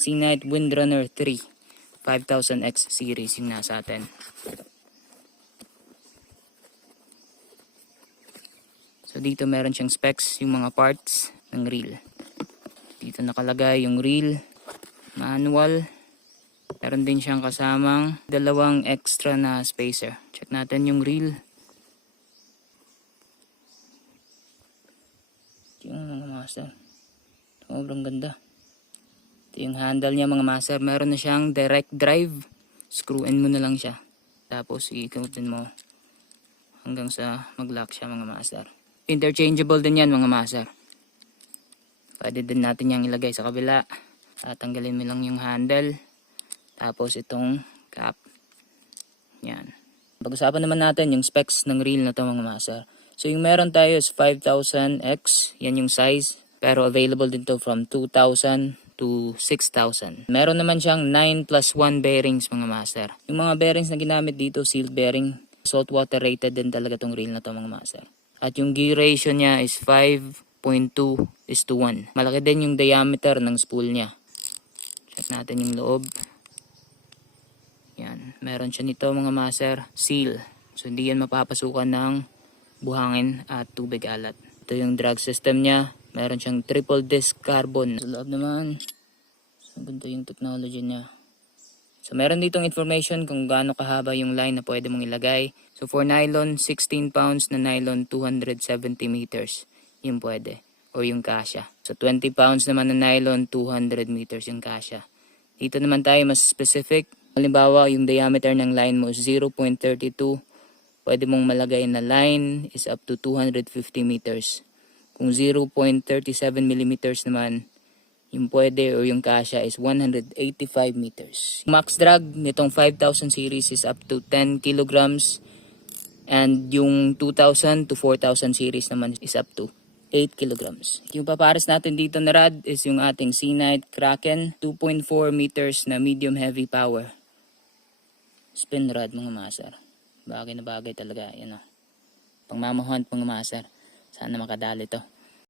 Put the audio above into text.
C-Night Windrunner 3 5000X series yung nasa atin. So dito meron siyang specs, yung mga parts ng reel. Dito nakalagay yung reel, manual. Meron din siyang kasamang dalawang extra na spacer. Check natin yung reel. Ito yung mga master. Sobrang ganda. Ito yung handle niya mga master. Meron na siyang direct drive. Screw in mo na lang siya. Tapos ikutin mo hanggang sa mag-lock siya mga master. Interchangeable din yan mga master. Pwede din natin yung ilagay sa kabila. Tatanggalin mo lang yung handle. Tapos itong cap. Yan. Pag-usapan naman natin yung specs ng reel na to mga master. So yung meron tayo is 5000X. Yan yung size. Pero available din to from 2000 to 6,000. Meron naman siyang 9+1 bearings mga master. Yung mga bearings na ginamit dito, sealed bearing. Saltwater rated din talaga tong reel na to mga master. At yung gear ratio niya is 5.2:1. Malaki din yung diameter ng spool niya. Check natin yung loob. Yan. Meron siya nito mga master. Seal. So hindi yan mapapasukan ng buhangin at tubig alat. Ito yung drag system niya. Meron siyang triple disc carbon. Sa loob naman. So ganda yung technology niya. So meron ditong information kung gaano kahaba yung line na pwede mong ilagay. So for nylon, 16 pounds na nylon, 270 meters. Yung pwede. O yung kasya. So 20 pounds naman na nylon, 200 meters yung kasya. Dito naman tayo mas specific. Halimbawa, yung diameter ng line mo is 0.32. Pwede mong malagay na line is up to 250 meters. Kung 0.37 millimeters naman, yung pwede o yung kasya is 185 meters. Max drag nitong 5000 series is up to 10 kilograms. And yung 2000 to 4000 series naman is up to 8 kilograms. Yung papares natin dito na rod is yung ating C-Night Kraken 2.4 meters na medium heavy power. Spin rod mga master. Bagay na bagay talaga. Yan o. Pangmamahunt mga master. Sana makadali to.